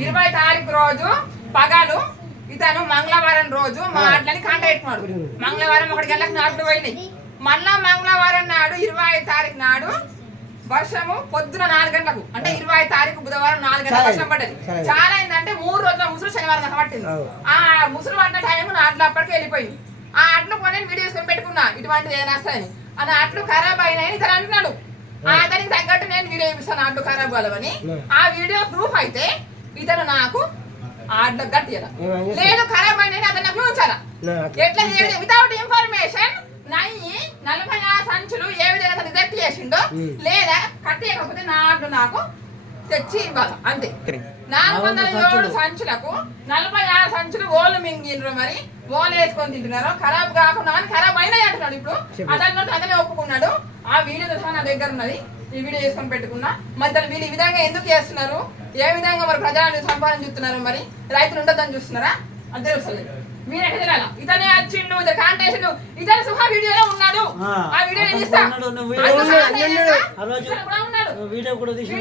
20 తారీఖు రోజు పగలు ఇతను మంగళవారం రోజు మా అట్లని కాంట పెట్టుకున్నాడు. మంగళవారం 1 గంటలకు నాట్లు పోయినాయి. మళ్ళా మంగళవారం నాడు 25 తారీఖు నాడు వర్షము పొద్దున 4 గంటలకు, అంటే 25 తారీఖు బుధవారం 4 గంటలకు వర్షం పడ్డది. చాలా అయిందంటే 3 రోజుల ముసురు శనివారం దాకా పట్టింది. ఆ ముసురు పడిన టైం నాట్లు అప్పటికి వెళ్ళిపోయింది. ఆ అట్లు కొన్ని వీడియో తీసుకొని పెట్టుకున్నా, ఇటువంటిది ఏమైనా వస్తాయని. అని అట్లు ఖరాబ్ అయినాయని ఇతను అంటున్నాడు. అతనికి తగ్గట్టు నేను వీడియో చూపిస్తాను అట్లు ఖరాబ్ కావాలని. ఆ వీడియో ప్రూఫ్ అయితే ఇతను నాకు ఆడ్లకు గట్టియాల, లేదు ఖరాబ్ అయినాయని అతను నాకు చూపించాలా. ఎట్లా చేయలేదు వితౌట్ ఇన్ఫర్మేషన్. 46 సంచులు ఏ విధంగా రిజెక్ట్ చేసిండో, లేదా కట్టేయకపోతే నాట్లు నాకు తెచ్చి ఇవ్వాలి అంతే. 407 సంచులకు 46 సంచులు ఓళ్ళు మింగిండ్రు. మరి ఓళ్ళు వేసుకొని తింటున్నారు. ఖరాబ్ కాకుండా ఖరాబ్ అయినాయి అంటున్నాడు. ఇప్పుడు అతనే ఒప్పుకున్నాడు. ఆ వీడియో చూసా నా దగ్గర ఉన్నది. ఈ వీడియో చేసుకొని పెట్టుకున్నా. మరి వీళ్ళు ఈ విధంగా ఎందుకు చేస్తున్నారు, ఏ విధంగా మరి ప్రజలను సంపాదన చూస్తున్నారు, మరి రైతులు ఉండదని చూస్తున్నారా అని తెలుస్తలేదు. మీరెక్కడ తినాలా? ఇతనే వచ్చిండు, ఇతను కాంటేషన్, ఇతను సుఖ వీడియోలో ఉన్నాడు. ఆ వీడియో ఏం చేస్తా వీడియో కూడా తీసి